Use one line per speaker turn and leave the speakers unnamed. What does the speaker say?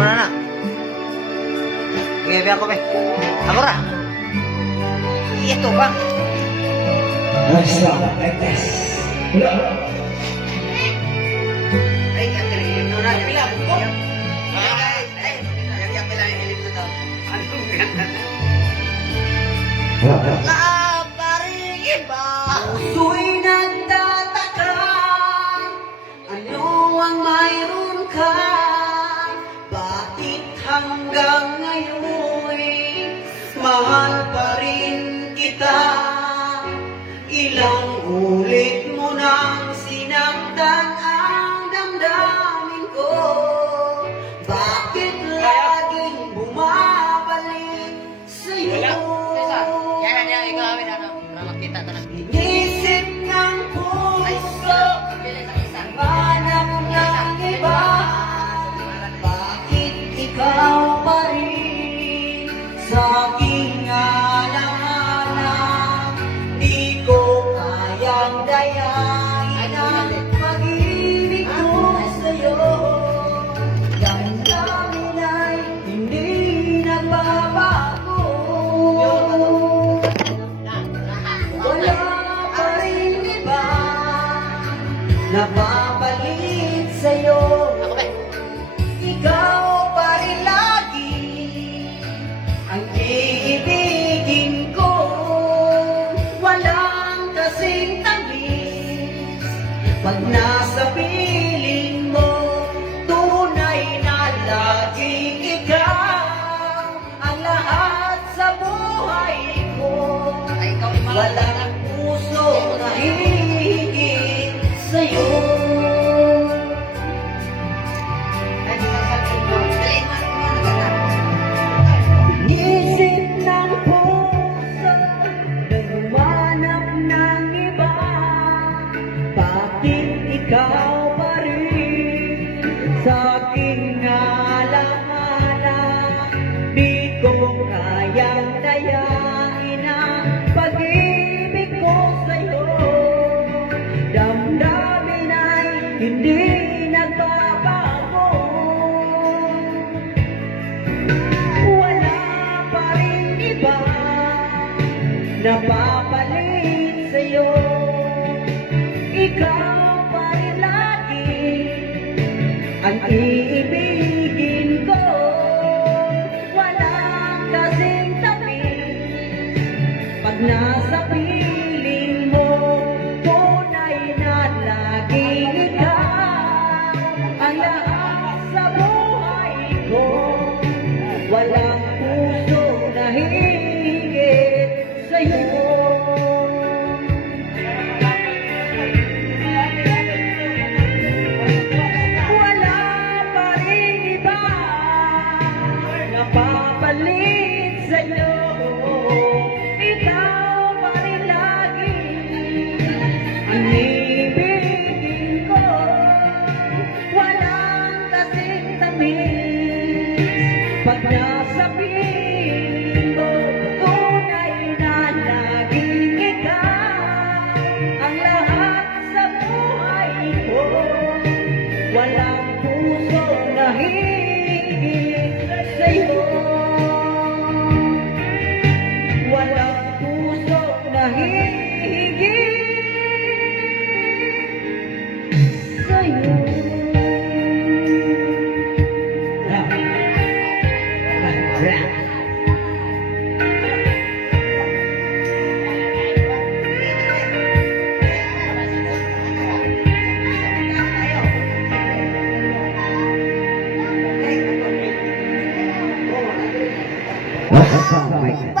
Wala na. Sige, ako be. Ako ra. Ito ba?
Basta, like this. Wala.
Ay, ang galing mo na. Pila, buko. Ay, ay. Yung yung pila yung ilim na to. Anong ganda na?
Wala.
Napapalik sa'yo.
Ako ba?
Ikaw pa rin lagi Ang iibigin ko. Walang kasing tamis Pag nasa piling mo Tunay na laging ikaw Ang lahat sa buhay ko.
Ay,
Bakit ikaw pa rin. Sa aking alaala Di ko kayang dayain ang pag-ibig ko sa'yo. Damdamin ay hindi nagbabago. Wala pa rin iba Napapalit Ikaw pa rin lagi Ang iibigin ko. Walang kasing tamis Pag nasa piling
That's a song.